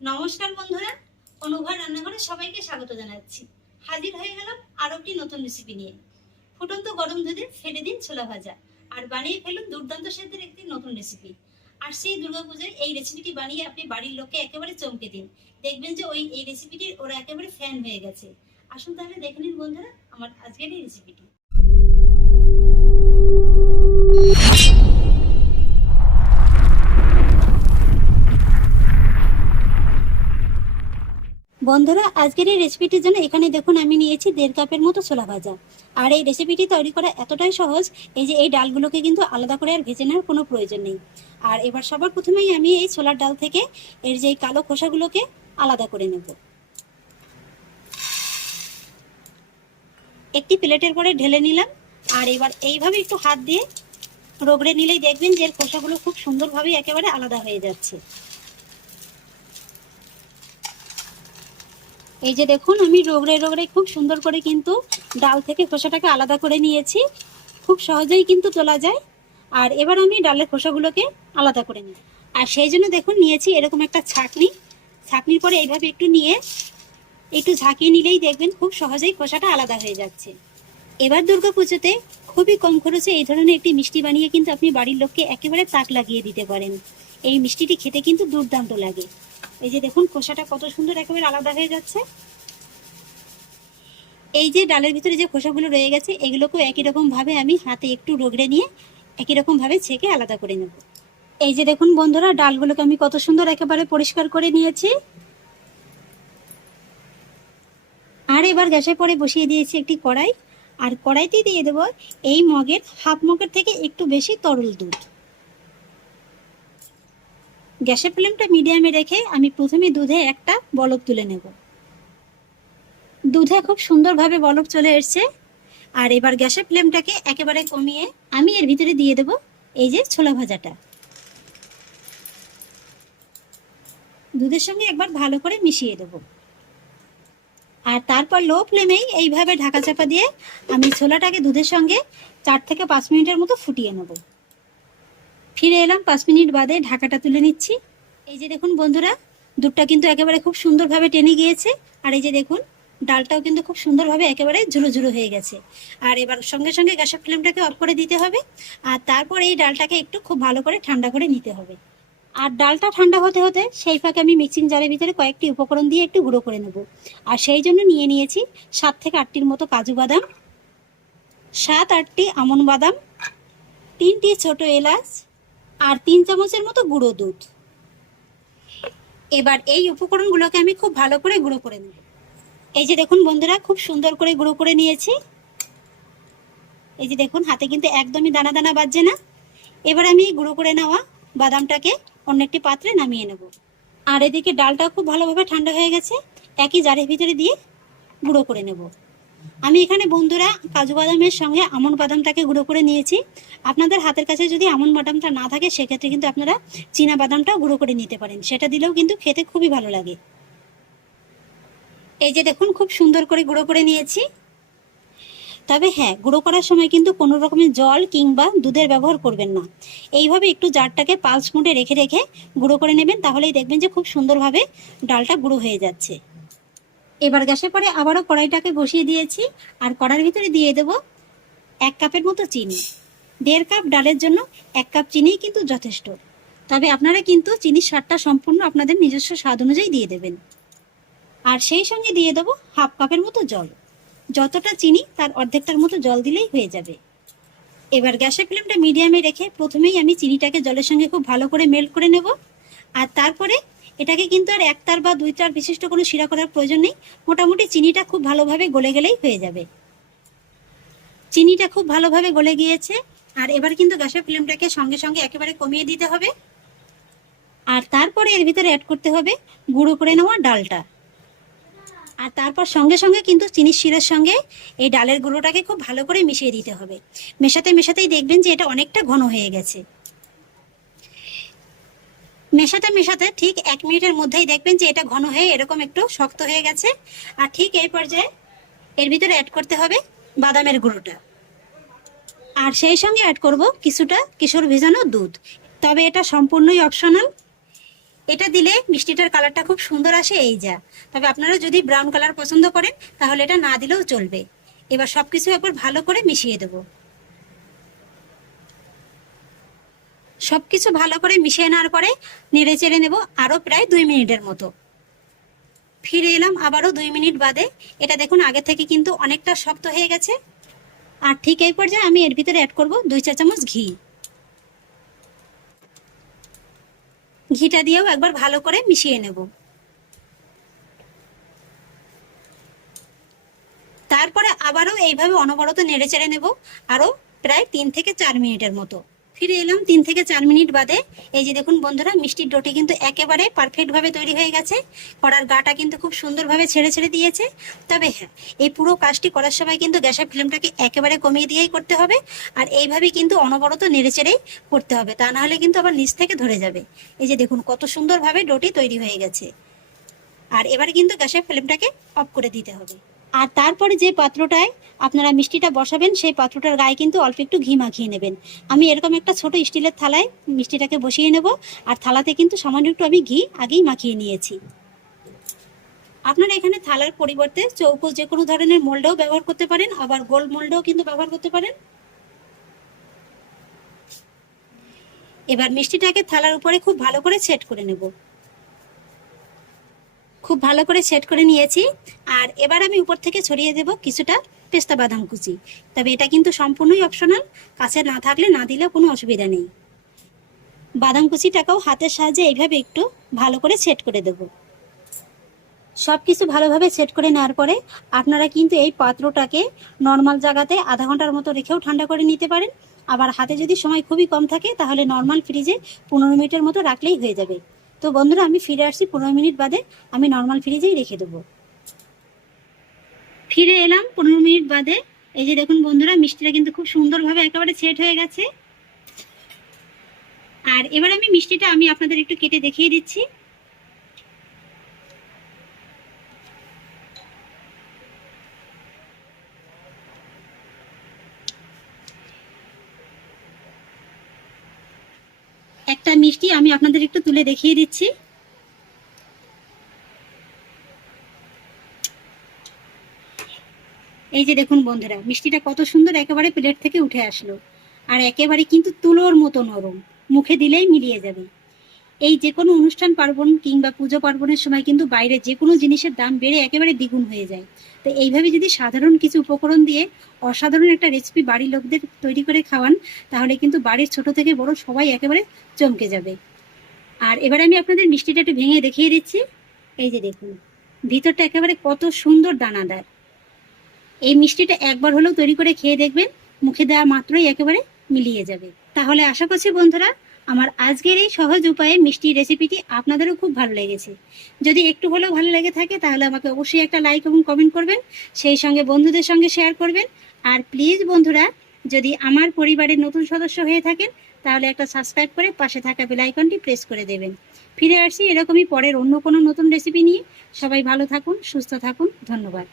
নমস্কার বন্ধুরা অনুভব রান্নাঘরে সবাইকে স্বাগত জানাচ্ছি। হাজির হয়ে গেলাম আরও একটি নতুন রেসিপি নিয়ে। ফুটন্ত গরম দুধে ফেলে দিন ছোলা ভাজা আর বানিয়ে ফেলুন দুর্দান্ত সেদ্ধের একটি নতুন রেসিপি আর সেই দুর্গাপূজায় এই রেসিপিটি বানিয়ে আপনি বাড়ির লোককে একেবারে চমকে দিন। দেখবেন যে ওই এই রেসিপিটির ওরা একেবারে ফ্যান হয়ে গেছে। আসুন তাহলে দেখে নিন বন্ধুরা আমার আজকের এই রেসিপিটি বন্ধুরা, আজকের এই রেসিপিটির জন্য এখানে দেখুন আমি নিয়েছি দেড় কাপের মতো ছোলা ভাজা। আর এই রেসিপিটি তৈরি করা এতটাই সহজ, এই যে এই ডালগুলোকে কিন্তু আলাদা করে আর ভেজে নেওয়ার কোনো প্রয়োজন নেই। আর এবার সবার প্রথমেই আমি এই ছোলার ডাল থেকে এর যে কালো খোসাগুলোকে আলাদা করে নেব। একটি প্লেটের পরে ঢেলে নিলাম। আর এবার এইভাবে একটু হাত দিয়ে রোগড়ে নিলেই দেখবেন যে এর খোসাগুলো খুব সুন্দরভাবে একেবারে আলাদা হয়ে যাচ্ছে। এই যে দেখুন, আমি রোগড়ে রোগড়ে খুব সুন্দর করে কিন্তু ডাল থেকে খোসাটাকে আলাদা করে নিয়েছি। খুব সহজেই কিন্তু তোলা যায়। আর এবার আমি ডালের খোসাগুলোকে আলাদা করে নিই। আর সেই জন্য দেখুন, নিয়েছি এরকম একটা ছাকনি। ছাকনির পরে এইভাবে একটু নিয়ে একটু ঝাঁকিয়ে নিলেই দেখবেন খুব সহজেই খোসাটা আলাদা হয়ে যাচ্ছে। এবার দুর্গা পুজোতে খুবই কম খরচে এই ধরনের একটি মিষ্টি বানিয়ে কিন্তু আপনি বাড়ির লোককে একেবারে তাক লাগিয়ে দিতে পারেন। এই মিষ্টিটি খেতে কিন্তু দুর্দান্ত লাগে। এই যে দেখুন, খোসাটা কত সুন্দর একেবারে আলাদা হয়ে যাচ্ছে। এই যে ডালের ভিতরে যে খোসাগুলো রয়ে গেছে, এগুলোকেও একই রকম ভাবে আমি হাতে একটু রগড়ে নিয়ে একই রকম ভাবে ছেঁকে আলাদা করে নেব। এই যে দেখুন বন্ধুরা, ডালগুলোকে আমি কত সুন্দর একেবারে পরিষ্কার করে নিয়েছি। আর এবার গ্যাসে পরে বসিয়ে দিয়েছি একটি কড়াই। আর কড়াইতে দিয়ে দেবো এই মগের হাফ মগের থেকে একটু বেশি তরল দুধ। গ্যাসের ফ্লেমটা মিডিয়ামে রেখে আমি প্রথমে দুধে একটা বলক তুলে নেব। দুধে খুব সুন্দরভাবে বলক চলে এসছে। আর এবার গ্যাসের ফ্লেমটাকে একেবারে কমিয়ে আমি এর ভিতরে দিয়ে দেব এই যে ছোলা ভাজাটা। দুধের সঙ্গে একবার ভালো করে মিশিয়ে দেব। আর তারপর লো ফ্লেমেই এইভাবে ঢাকা চাপা দিয়ে আমি ছোলাটাকে দুধের সঙ্গে চার থেকে পাঁচ মিনিটের মতো ফুটিয়ে নেব। ফিরে এলাম, পাঁচ মিনিট বাদে ঢাকাটা তুলে নিচ্ছি। এই যে দেখুন বন্ধুরা, দুধটা কিন্তু একেবারে খুব সুন্দরভাবে টেনে গিয়েছে, আর এই যে দেখুন, ডালটাও কিন্তু খুব সুন্দরভাবে একেবারে ঝুলো ঝুলো হয়ে গেছে। আর এবার সঙ্গে সঙ্গে গ্যাসের ফ্লেমটাকে অফ করে দিতে হবে, আর তারপর এই ডালটাকে একটু খুব ভালো করে ঠান্ডা করে নিতে হবে। আর ডালটা ঠান্ডা হতে হতে সেই ফাঁকে আমি মিক্সিং জারের ভিতরে কয়েকটি উপকরণ দিয়ে একটু গুঁড়ো করে নেব। আর সেই জন্য নিয়ে নিয়েছি সাত থেকে আটটির মতো কাজু বাদাম, সাত আটটি আমন বাদাম, তিনটি ছোট এলাচ আর তিন চামচের মতো গুঁড়ো দুধ। এবার এই উপকরণগুলোকে আমি খুব ভালো করে গুঁড়ো করে নেব। এই যে দেখুন বন্ধুরা, খুব সুন্দর করে গুঁড়ো করে নিয়েছি। এই যে দেখুন, হাতে কিন্তু একদমই দানা দানা বাজছে না। এবার আমি গুঁড়ো করে নেওয়া বাদামটাকে অন্য একটি পাত্রে নামিয়ে নেব। আর এদিকে ডালটা খুব ভালোভাবে ঠান্ডা হয়ে গেছে। একই জারের ভিতরে দিয়ে গুঁড়ো করে নেব। আমি এখানে বন্ধুরা কাজু বাদামের সঙ্গে আমন বাদামটাকে গুঁড়ো করে নিয়েছি। আপনাদের হাতের কাছে যদি আমন বাদামটা না থাকে, সেক্ষেত্রে কিন্তু আপনারা চীনা বাদামটাও গুঁড়ো করে নিতে পারেন। সেটা দিলেও কিন্তু খেতে খুবই ভালো লাগে। এই যে দেখুন, খুব সুন্দর করে গুঁড়ো করে নিয়েছি। তবে হ্যাঁ গুঁড়ো করার সময় কিন্তু কোনো রকমের জল কিংবা দুধের ব্যবহার করবেন না। এইভাবে একটু জারটাকে পালস মুটে রেখে রেখে গুঁড়ো করে নেবেন, তাহলেই দেখবেন যে খুব সুন্দরভাবে ডালটা গুঁড়ো হয়ে যাচ্ছে। এবার গ্যাসের পরে আবারও কড়াইটাকে বসিয়ে দিয়েছি, আর কড়ার ভিতরে দিয়ে দেব এক কাপের মতো চিনি। দেড় কাপ ডালের জন্য এক কাপ চিনিই কিন্তু যথেষ্ট। তবে আপনারা কিন্তু চিনির স্বাদটা সম্পূর্ণ আপনাদের নিজস্ব স্বাদ অনুযায়ী দিয়ে দেবেন। আর সেই সঙ্গে দিয়ে দেবো হাফ কাপের মতো জল। যতটা চিনি তার অর্ধেকটার মতো জল দিলেই হয়ে যাবে। এবার গ্যাসের ফ্লেমটা মিডিয়ামে রেখে প্রথমেই আমি চিনিটাকে জলের সঙ্গে খুব ভালো করে মেল্ট করে নেব। আর তারপরে এটাকে কিন্তু আর একতার বা দুই তার বিশিষ্ট কোনো শিরা করার প্রয়োজন নেই। মোটামুটি চিনিটা খুব ভালোভাবে গলে গেলেই হয়ে যাবে। চিনিটা খুব ভালোভাবে গলে গিয়েছে। আর এবার কিন্তু গ্যাসের ফ্লেমটাকে সঙ্গে সঙ্গে একেবারে কমিয়ে দিতে হবে। আর তারপরে এর ভিতরে অ্যাড করতে হবে গুঁড়ো করে নেওয়া ডালটা। আর তারপর সঙ্গে সঙ্গে কিন্তু চিনির শিরার সঙ্গে এই ডালের গুঁড়োটাকে খুব ভালো করে মিশিয়ে দিতে হবে। মেশাতে মেশাতেই দেখবেন যে এটা অনেকটা ঘন হয়ে গেছে। মেশাতে মেশাতে ঠিক এক মিনিটের মধ্যেই দেখবেন যে এটা ঘন হয়ে এরকম একটু শক্ত হয়ে গেছে। আর ঠিক এই পর্যায়ে এর ভিতরে অ্যাড করতে হবে বাদামের গুঁড়োটা। আর সেই সঙ্গে অ্যাড করব কিছুটা কিশোর ভেজানো দুধ। তবে এটা সম্পূর্ণই অপশনাল এটা দিলে মিষ্টিটার কালারটা খুব সুন্দর আসে এই যা। তবে আপনারা যদি ব্রাউন কালার পছন্দ করেন, তাহলে এটা না দিলেও চলবে। এবার সব কিছু একবার ভালো করে মিশিয়ে দেব। সব কিছু ভালো করে মিশিয়ে নেওয়ার পরে নেড়ে চেড়ে নেব আরও প্রায় দুই মিনিটের মতো। ফিরে এলাম আবারও দুই মিনিট বাদে। এটা দেখুন, আগে থেকে কিন্তু অনেকটা শক্ত হয়ে গেছে। আর ঠিক এই পর্যায়ে আমি এর ভিতরে অ্যাড করব দুই চা চামচ ঘি। ঘিটা দিয়েও একবার ভালো করে মিশিয়ে নেব। তারপরে আবারও এইভাবে অনবরত নেড়ে চেড়ে নেব আরও প্রায় তিন থেকে চার মিনিটের মতো। ফিরে এলাম তিন থেকে চার মিনিট বাদে। এই যে দেখুন বন্ধুরা, মিষ্টির ডোটি কিন্তু একেবারে পারফেক্টভাবে তৈরি হয়ে গেছে। কড়ার গাটা কিন্তু খুব সুন্দরভাবে ছেড়ে ছেড়ে দিয়েছে। তবে হ্যাঁ এই পুরো কাজটি করার সময় কিন্তু গ্যাসের ফ্লেমটাকে একেবারে কমিয়ে দিয়েই করতে হবে। আর এইভাবেই কিন্তু অনবরত নেড়ে চেড়েই করতে হবে। তা না হলে কিন্তু আবার নিচ থেকে ধরে যাবে। এই যে দেখুন, কত সুন্দরভাবে ডোটি তৈরি হয়ে গেছে। আর এবারে কিন্তু গ্যাসের ফ্লেমটাকে অফ করে দিতে হবে। আর তারপরে যে পাত্রটায় আপনারা মিষ্টিটা বসাবেন, সেই পাত্রটার গায়ে কিন্তু অল্প একটু ঘি মাখিয়ে নেবেন। আমি এরকম একটা ছোট স্টিলের থালায় মিষ্টিটাকে বসিয়ে নেব, আর থালাতে কিন্তু সামান্য একটু আমি ঘি আগেই মাখিয়ে নিয়েছি। আপনারা এখানে থালার পরিবর্তে চৌকো যে কোনো ধরনের মোল্ডও ব্যবহার করতে পারেন, আবার গোল মোল্ডও কিন্তু ব্যবহার করতে পারেন। এবার মিষ্টিটাকে থালার উপরে খুব ভালো করে সেট করে নেব। খুব ভালো করে সেট করে নিয়েছি। আর এবার আমি উপর থেকে ছড়িয়ে দেব কিছুটা পেস্তা বাদাম কুচি। তবে এটা কিন্তু সম্পূর্ণই অপশনাল কাছে না থাকলে না দিলেও কোনো অসুবিধা নেই। বাদাম কুচিটাকেও হাতের সাহায্যে এইভাবে একটু ভালো করে সেট করে দেব। সব কিছু ভালোভাবে সেট করে নেওয়ার পরে আপনারা কিন্তু এই পাত্রটাকে নর্মাল জায়গাতে আধা ঘণ্টার মতো রেখেও ঠান্ডা করে নিতে পারেন। আবার হাতে যদি সময় খুবই কম থাকে, তাহলে নর্মাল ফ্রিজে পনেরো মিনিটের মতো রাখলেই হয়ে যাবে। তো বন্ধুরা, আমি ফিরে আসছি পনেরো মিনিট বাদে। আমি নর্মাল ফ্রিজেই রেখে দেবো। ফিরে এলাম পনেরো মিনিট বাদে। এই যে দেখুন বন্ধুরা, মিষ্টিটা কিন্তু খুব সুন্দরভাবে একেবারে সেট হয়ে গেছে। আর এবার আমি মিষ্টিটা আমি আপনাদের একটু কেটে দেখিয়ে দিচ্ছি একটা মিষ্টি আমি আপনাদের একটু তুলে দেখিয়ে দিচ্ছি। এই যে দেখুন বন্ধুরা, মিষ্টিটা কত সুন্দর একেবারে প্লেট থেকে উঠে আসলো। আর একেবারে কিন্তু তুলোর মতো নরম, মুখে দিলেই মিলিয়ে যাবে। এই যে কোনো অনুষ্ঠান পার্বণ কিংবা পুজো পার্বণের সময় কিন্তু বাইরে যে কোনো জিনিসের দাম বেড়ে একেবারে দ্বিগুণ হয়ে যায়। তো এইভাবে যদি সাধারণ কিছু উপকরণ দিয়ে অসাধারণ একটা রেসিপি বাড়ির লোকদের তৈরি করে খাওয়ান, তাহলে কিন্তু বাড়ির ছোট থেকে বড় সবাই একেবারে চমকে যাবে। আর এবার আমি আপনাদের মিষ্টিটা একটু ভেঙে দেখিয়ে দিচ্ছি। এই যে দেখুন, ভিতরটা একেবারে কত সুন্দর দানাদার। এই মিষ্টিটা একবার হলেও তৈরি করে খেয়ে দেখবেন, মুখে দেওয়া মাত্রই একেবারে মিলিয়ে যাবে। তাহলে আশা করছি বন্ধুরা আমার আজকের এই সহজ উপায়ে মিষ্টি রেসিপিটি আপনাদেরও খুব ভালো লেগেছে। যদি একটু হলেও ভালো লেগে থাকে, তাহলে আমাকে অবশ্যই একটা লাইক এবং কমেন্ট করবেন, সেই সঙ্গে বন্ধুদের সঙ্গে শেয়ার করবেন। আর প্লিজ বন্ধুরা, যদি আমার পরিবারের নতুন সদস্য হয়ে থাকেন, তাহলে একটা সাবস্ক্রাইব করে পাশে থাকা বেল আইকনটি প্রেস করে দেবেন। ফিরে আসছি এরকমই পরের অন্য কোনো নতুন রেসিপি নিয়ে। সবাই ভালো থাকুন, সুস্থ থাকুন, ধন্যবাদ।